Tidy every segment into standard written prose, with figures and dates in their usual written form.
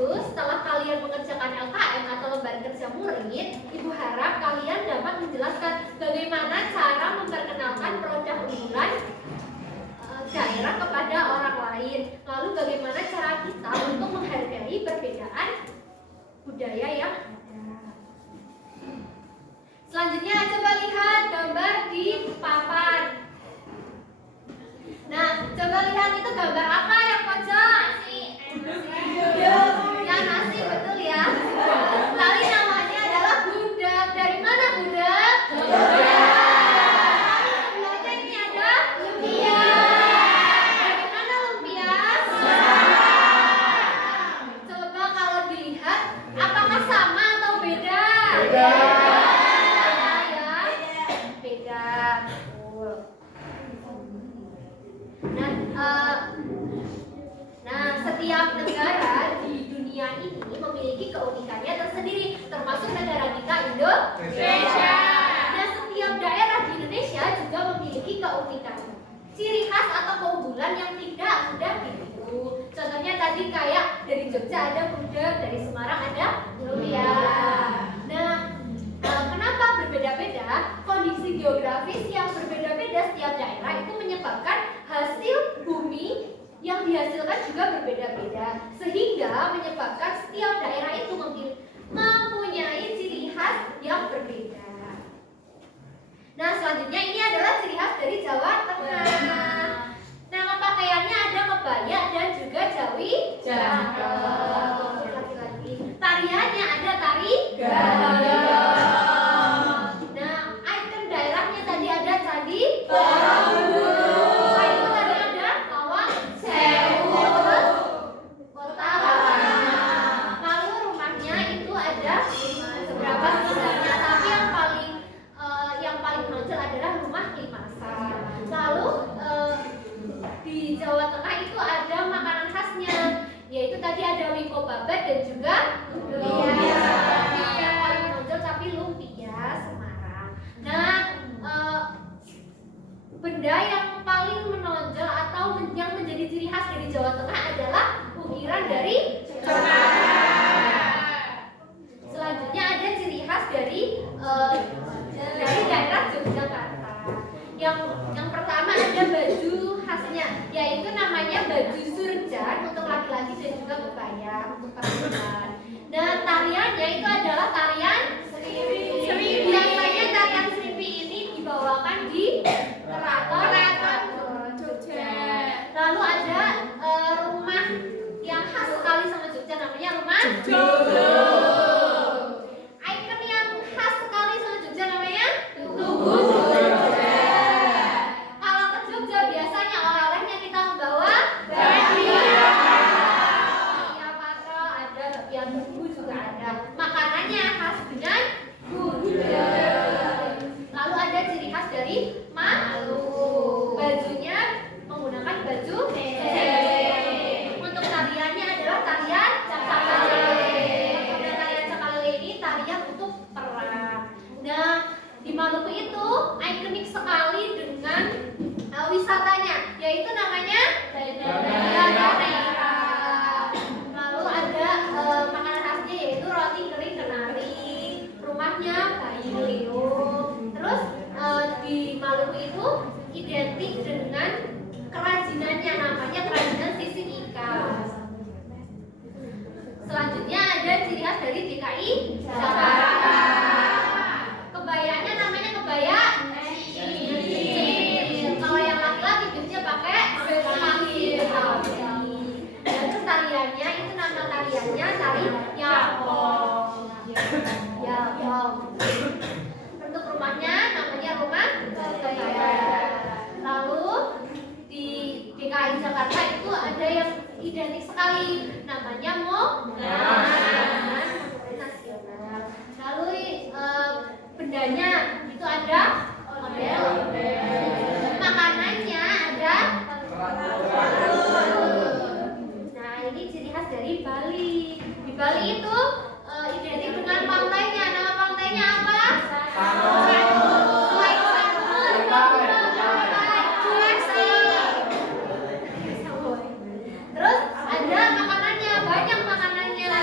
itu setelah kalian mengerjakan LKM atau lembar kerja murid, Ibu harap kalian dapat menjelaskan bagaimana cara memperkenalkan produk unggulan daerah kepada orang lain. Lalu bagaimana cara kita untuk menghargai perbedaan budaya yang ada. Selanjutnya coba lihat gambar di papan. Nah, coba lihat itu gambar apa yang pojok? Ya, nasi, betul ya. Kali namanya adalah budak. Dari mana budak? Sebelahnya ini ada lumpia. Dari mana lumpia? Coba kalau dilihat, apakah sama atau beda? Beda. Setiap negara di dunia ini memiliki keunikannya tersendiri, termasuk negara kita Indonesia. Dan setiap daerah di Indonesia juga memiliki keunikan, ciri khas atau keunggulan yang tidak mudah ditiru. Contohnya tadi kayak dari Jogja ada budak, dari Semarang ada lumpia. Nah, kenapa berbeda-beda? Kondisi geografis yang berbeda-beda setiap daerah itu menyebabkan hasil bumi yang dihasilkan juga berbeda-beda, sehingga menyebabkan setiap daerah itu mempunyai ciri khas yang berbeda. Nah, selanjutnya ini adalah ciri khas dari Jawa Tengah. Nama pakaiannya ada kebaya dan juga jawi jangkau. Lagi-lagi. Tariannya ada tari gandong. Nah, ikon daerahnya tadi ada Candi Borobudur. Jawa Tengah itu ada makanan khasnya, yaitu tadi ada wiko babat dan juga lumpia. Yang paling menonjol tapi lumpia Semarang. Nah, benda yang paling menonjol atau yang menjadi ciri khas dari Jawa Tengah adalah ukiran dari corak. Selanjutnya ada ciri khas dari daerah Yogyakarta. Yang pertama ada baju khasnya, yaitu namanya baju surjan untuk laki-laki dan juga kebaya untuk perempuan. Dan tariannya itu adalah tarian Sripi. Biasanya tarian Sripi ini dibawakan di keraton Jogja. Lalu ada rumah yang khas sekali sama Jogja, namanya rumah Jogja. Ikon yang khas sekali sama Jogja namanya Tugu Jogja. Kalau ke Jogja biasanya oleh-olehnya kita membawa bakpia. Bakpia patrol ada, bakpia tugu juga ada. Makanannya khas dengan gudeg. Lalu ada ciri khas dari Maluku. Bajunya menggunakan baju untuk tariannya adalah tarian Cakalele. Pada tarian Cakalele ini tarian untuk perang. Nah, di Maluku itu ikonik sekali dengan wisatanya, yaitu namanya Banda. Lalu ada makanan khasnya yaitu roti kering kenari, rumahnya Bayi Leo. Terus di Maluku itu identik dengan kerajinannya, namanya kerajinan sisik ikan. Selanjutnya ada ciri khas dari DKI Jakarta. Kebayanya namanya kebaya kalau yang laki-laki biasanya pakai pasir. Dan terus tariannya itu nama tariannya tari yapong. Bentuk rumahnya namanya rumah kebaya. Lalu di DKI Jakarta itu ada yang identik sekali, namanya Monumen Nasional. Lalu bendanya itu ada ondel-ondel. Makanannya ada. Nah, ini ciri khas dari Bali. Di Bali itu identik dengan pantainya. Nama pantainya apa? Terus ada makanannya, banyak makanannya.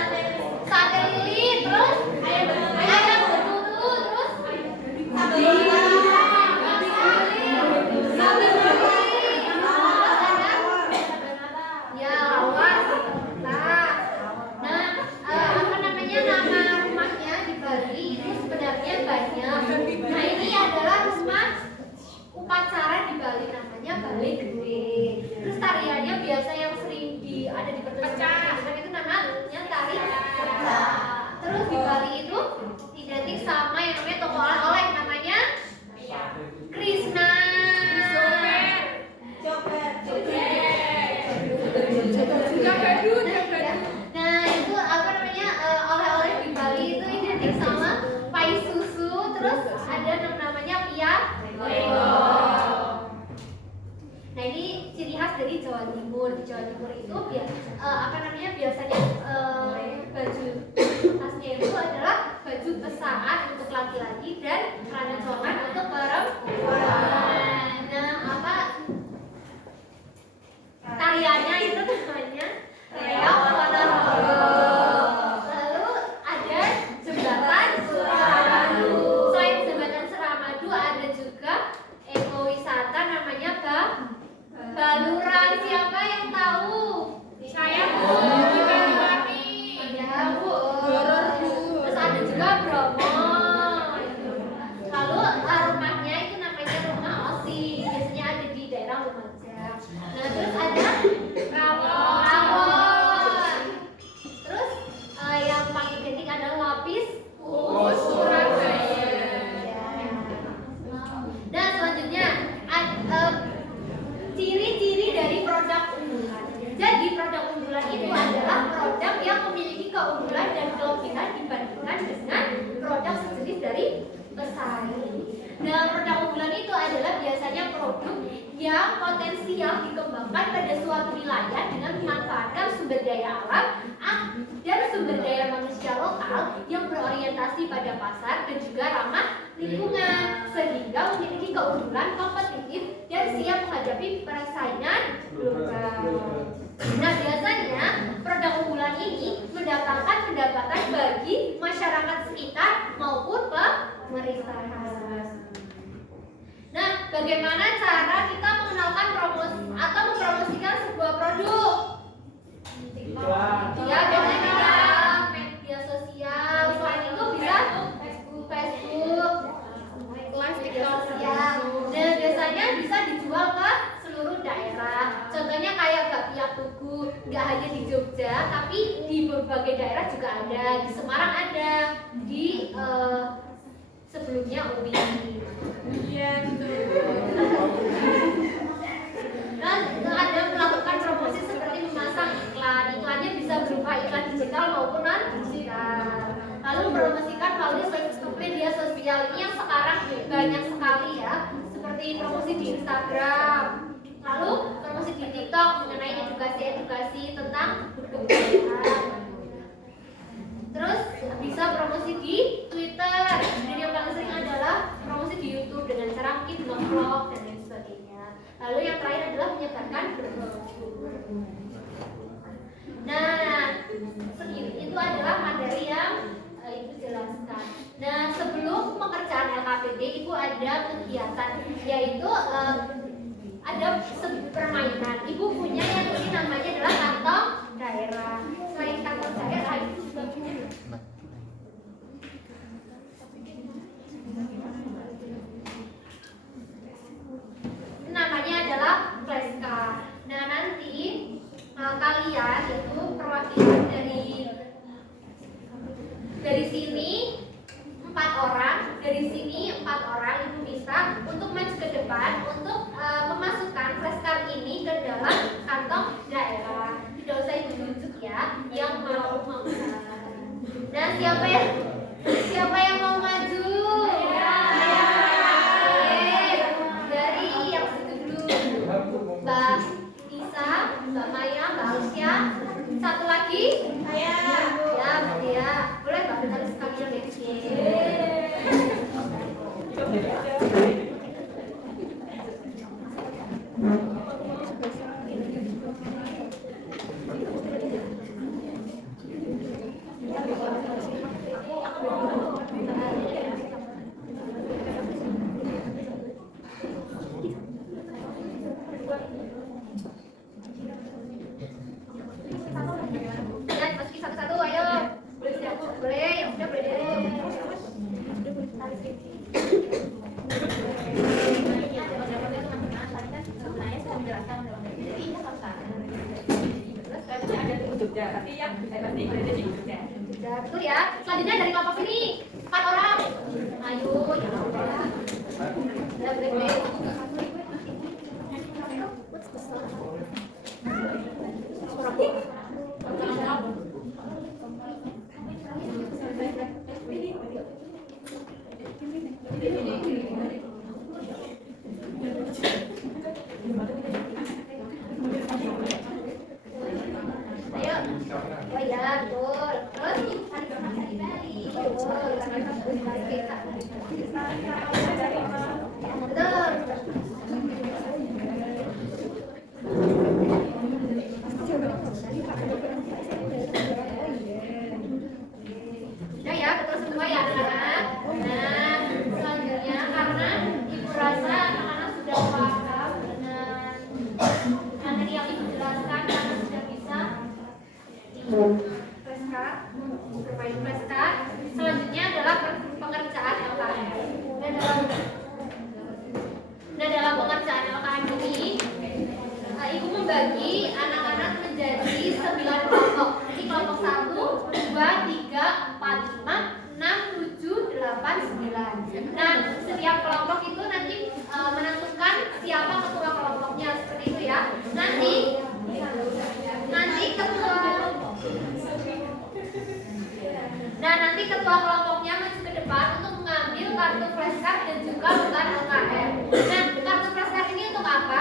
keunggulan dan kelebihan dibandingkan dengan produk sejenis dari pesaing. Nah, produk unggulan itu adalah biasanya produk yang potensial dikembangkan pada suatu wilayah dengan memanfaatkan sumber daya alam dan sumber daya manusia lokal yang berorientasi pada pasar dan juga ramah lingkungan, sehingga memiliki keunggulan kompetitif dan siap menghadapi persaingan global. Nah, biasanya produk unggulan ini mendatangkan pendapatan bagi masyarakat sekitar maupun pemerintah. Nah, bagaimana cara kita mengenalkan promosi atau mempromosikan sebuah produk? Ya, biasanya media sosial. Selain itu bisa Facebook, media sosial. Dan biasanya bisa dijual ke seluruh daerah. Contohnya kayak bakpia Tugu, nggak hanya di Jogja, tapi di berbagai daerah juga ada. Di Semarang ada, di sebelumnya UBI. Iya, dan ada melakukan promosi seperti memasang iklan. Iklannya bisa berupa iklan digital maupun non digital. Lalu mempromosikan melalui media sosial ini yang sekarang banyak sekali ya, seperti promosi di Instagram. Lalu promosi di TikTok mengenai edukasi tentang kebudayaan. Terus bisa promosi di Twitter, dan yang paling sering adalah promosi di YouTube dengan cara mungkin vlog dan lain sebagainya. Lalu yang terakhir adalah menyebarkan brosur. Nah, itu adalah materi yang Ibu jelaskan. Nah, sebelum pekerjaan LKPD, Ibu ada kegiatan, yaitu ada permainan. Ibu punya yang ini namanya adalah kantong daerah. Selain kantong daerah, Ibu juga punya namanya adalah flashcard. Nah, nanti kalian itu perwakilan dari sini 4 orang, dari sini 4 orang Ibu bisa untuk maju ke depan untuk memasukkan flashcard ini ke dalam kantong daerah. Tidak usah Ibu tunjuk ya, yang mau. Nah, siapa yang mau maju? Dari yang situ dulu. Mbak Isa, Mbak Maya, Mbak Alsya. Satu lagi? Saya. Ya, Mbak Dia. Boleh Mbak Benar sekalian ya. Betul ya. Selanjutnya dari kelompok sini 4 orang. Ayo, ya boleh. Selanjutnya adalah pengerjaan LKM. Nah, dalam pengerjaan LKM ini, Ibu membagi anak-anak menjadi 9 kelompok. Jadi kelompok 1, 2, 3, 4, 5, 6, 7, 8, 9. Nah, setiap kelompok itu nanti menentukan siapa ketua kelompoknya, seperti itu ya. Nanti ketua nanti ketua kelompoknya maju ke depan untuk mengambil kartu flashcard dan juga lembar LKM. Nah, kartu flashcard ini untuk apa?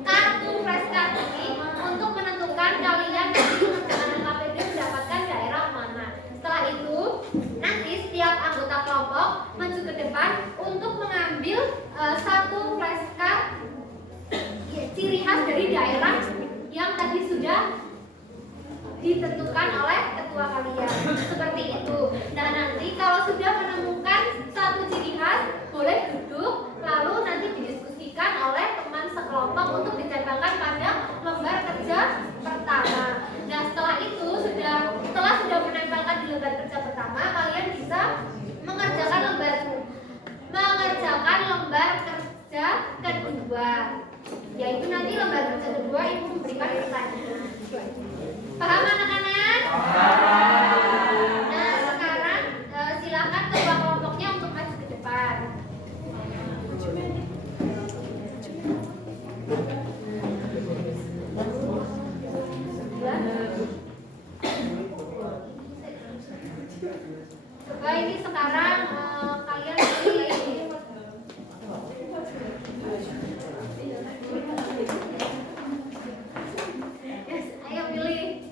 Kartu flashcard ini untuk menentukan kalian nanti mengerjakan LKPD mendapatkan daerah mana. Setelah itu, nanti setiap anggota kelompok maju ke depan untuk mengambil satu flashcard ciri khas dari daerah yang tadi sudah ditentukan oleh ketua kalian. Seperti itu. Nah, nanti kalau sudah menemukan satu ciri khas, boleh duduk lalu nanti didiskusikan oleh teman sekelompok untuk ditempelkan pada lembar kerja pertama. Nah, setelah sudah menempelkan di lembar kerja pertama, kalian bisa mengerjakan lembar kerja kedua. Yaitu nanti lembar kerja kedua ibu memberikan pertanyaan. Paham anak-anak? Nah, sekarang silakan ketua kelompoknya untuk maju ke depan. Coba ini sekarang kalian pilih. Yes, ayo pilih.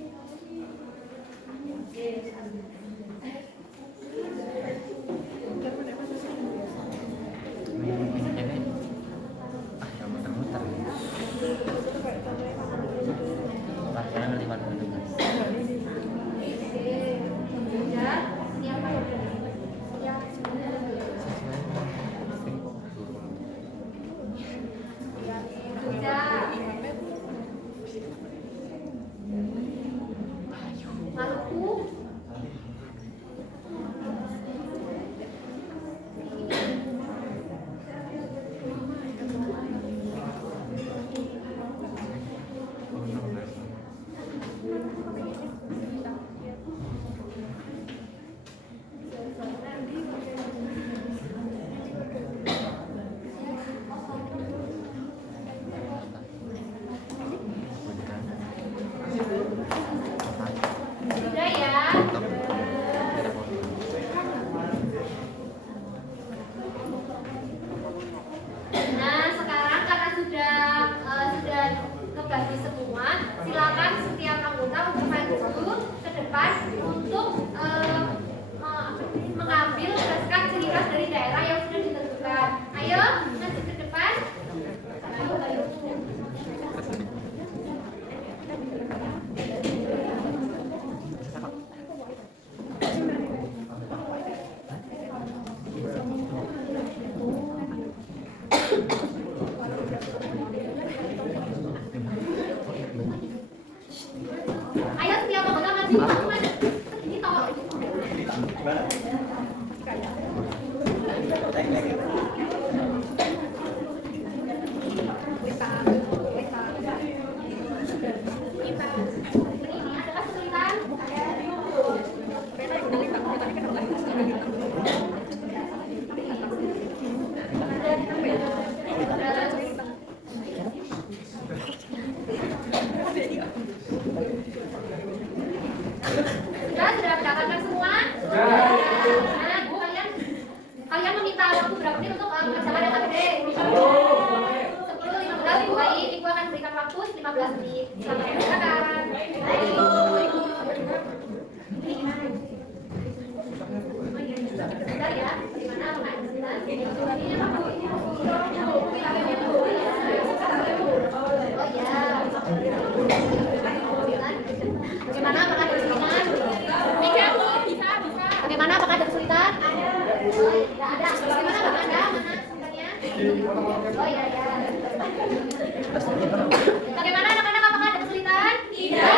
Bagaimana anak-anak, apakah ada kesulitan? Tidak.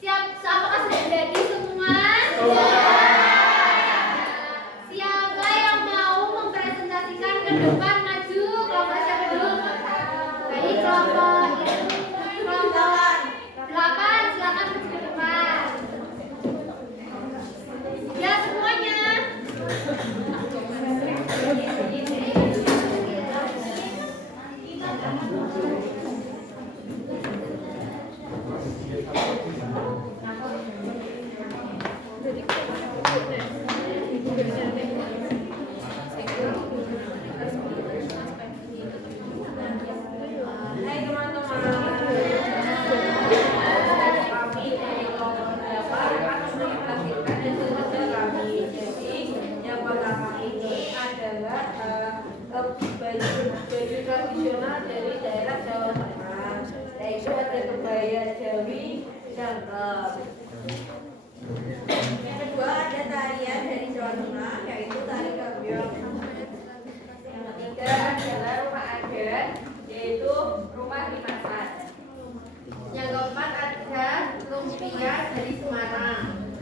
Siap, apakah sudah jadi semua? Siapa yang mau mempresentasikan ke depan, maju? Kelompok siapa dulu? Baik, kelompok 8, silakan maju ke depan. Ya, semuanya. ada kebaya Jawi cakep. Yang kedua ada tarian dari Jawa Tengah yaitu tari gambyong. Yang ketiga adalah rumah adat yaitu rumah limasan. Yang keempat ada lumpia dari Semarang.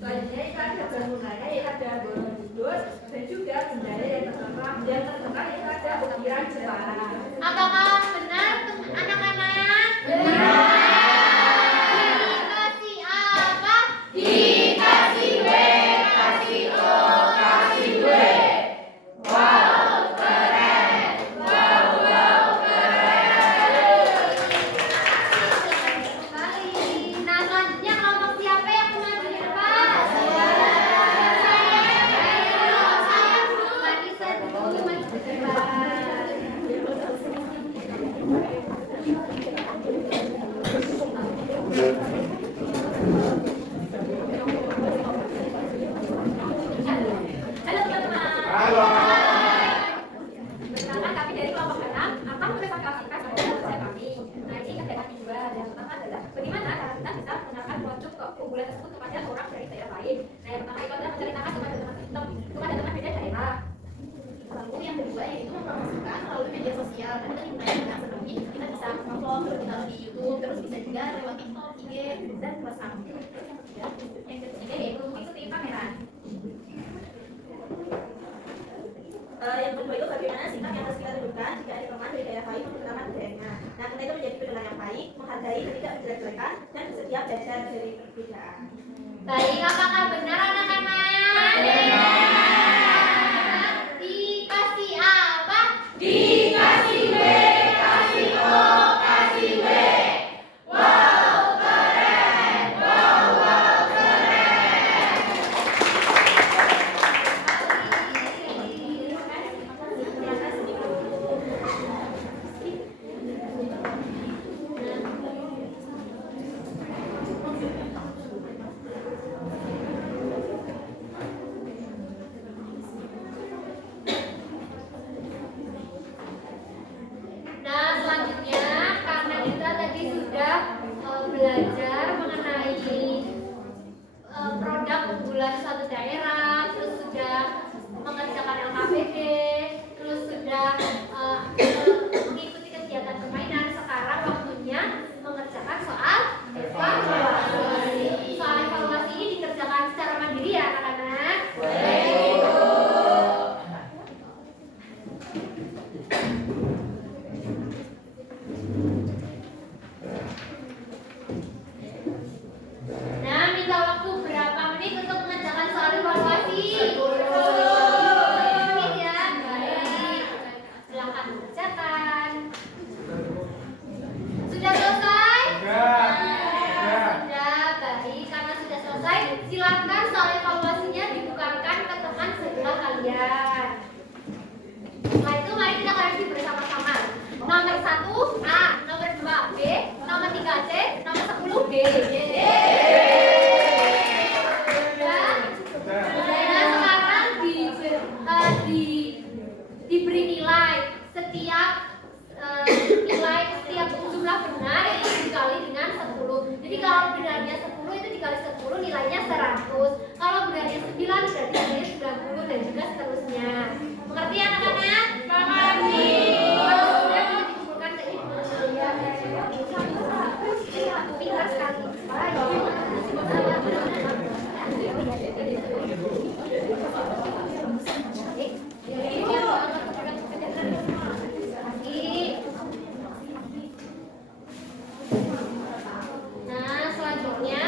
Selanjutnya itu ada bangunannya yaitu ada Borobudur dan juga bendera yang terkenal yaitu ada ukiran Jepara. Apakah benar anak-anak? Benar. Dikasih apa? Dikasih W, kasih O, kasih W. Wow, keren. Wow, keren. Nah, selanjutnya kelompok siapa yang maju di depan? Saya dulu. Marisa dulu maju ke depan. Halo teman-teman. Halo. Perkenalkan kami dari kelompok 6 akan mempresentasikan saya kami. Nah, ini kan kami dua. Yang pertama adalah bagaimana cara kita bisa mengenalkan produk keunggulan tersebut kepada orang dari daerah lain. Nah, yang pertama itu adalah menceritakan kepada teman beda daerah. Lalu yang kedua yaitu mempromosikan melalui media sosial. Nah, kita digunakan dengan seperti kita bisa upload, kita di YouTube, terus bisa juga lewat TikTok, IG, dan WhatsApp. Yang ketiga yaitu mengikuti pameran. Yang kedua itu bagaimana sikap yang harus kita tunjukkan jika ada teman dari daerah lain memperkenalkan budayanya. Nah, kita itu menjadi pendengar yang baik, menghargai dan tidak menjelek-jelekan, dan bersedia belajar dari perbedaan. Baik, apakah benar anak-anak? Benar. Dikasih apa? Dikasih W, kasih O, kasih W. Wow, keren. Wow, keren. Nah, selanjutnya karena kita tadi sudah belajar mengenai produk unggulan suatu daerah, terus sudah mengerjakan LKPD, terus sudah mengikuti kegiatan permainan. Sekarang waktunya mengerjakan soal evaluasi. Soal evaluasi ini dikerjakan secara mandiri ya anak-anak. Nah, minta waktu berapa menit untuk mengerjakan soal evaluasi? 10 menit ya. Baik. Silakan mengerjakan. Sudah selesai? Sudah. Sudah. Baik. Karena sudah selesai, silakan soal evaluasinya dibukakan ke teman sebelah kalian. Setelah itu mari kita koreksi bersama-sama. Nomor 1 A, nomor 2 B, nomor 3 C, nomor 10 D. Nah, sekarang diberi nilai setiap jumlah benar itu dikali dengan 10. Jadi kalau benarnya 10 itu dikali 10 nilainya 100. Kalau benarnya 9 berarti nilainya 90 dan juga seterusnya. Mengerti anak-anak? Mengerti. Kalau sudah dikumpulkan ke ibu. Pintar sekali. Nah, selanjutnya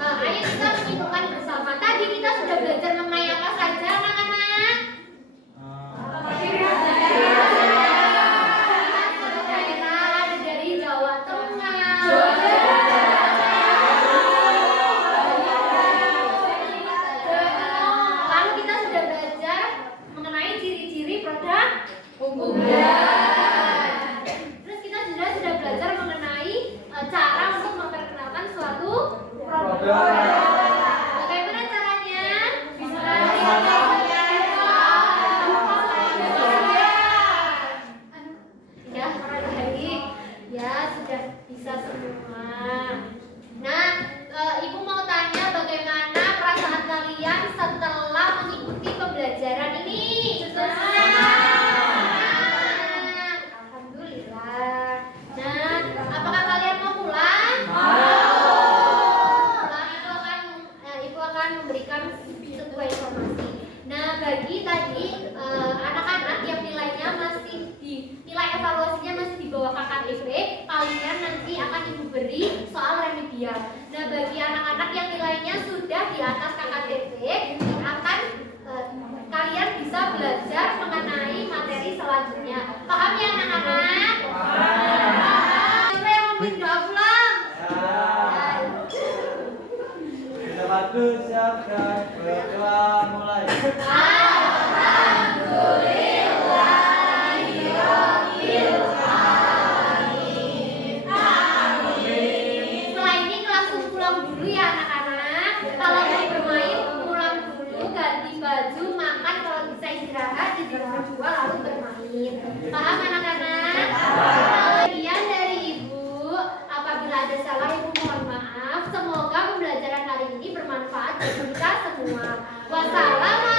ayo kita menyimpulkan bersama. Tadi kita sudah belajar mengenai apa saja anak-anak? Daerah ada dari Jawa Tengah. Lalu kita sudah belajar mengenai ciri-ciri produk unggulan. Terus kita juga sudah belajar mengenai cara untuk memperkenalkan suatu produk. Bagaimana caranya? Ya, baik. Ya, sudah bisa anak-anak yang nilainya sudah di atas KKBP akan kalian bisa belajar mengenai materi selanjutnya. Paham ya anak-anak? Paham. Siapa yang mau doa pulang? Sudah bagus, siapkan. Berdoa mulai. Setelah ini langsung pulang dulu ya anak-anak. Kalau mau bermain pulang dulu, ganti baju, makan, kalau bisa istirahat di rumah dua lalu bermain. Paham anak-anak? Sekian dari Ibu. Apabila ada salah Ibu mohon maaf. Semoga pembelajaran hari ini bermanfaat bagi kita semua. Wassalamualaikum.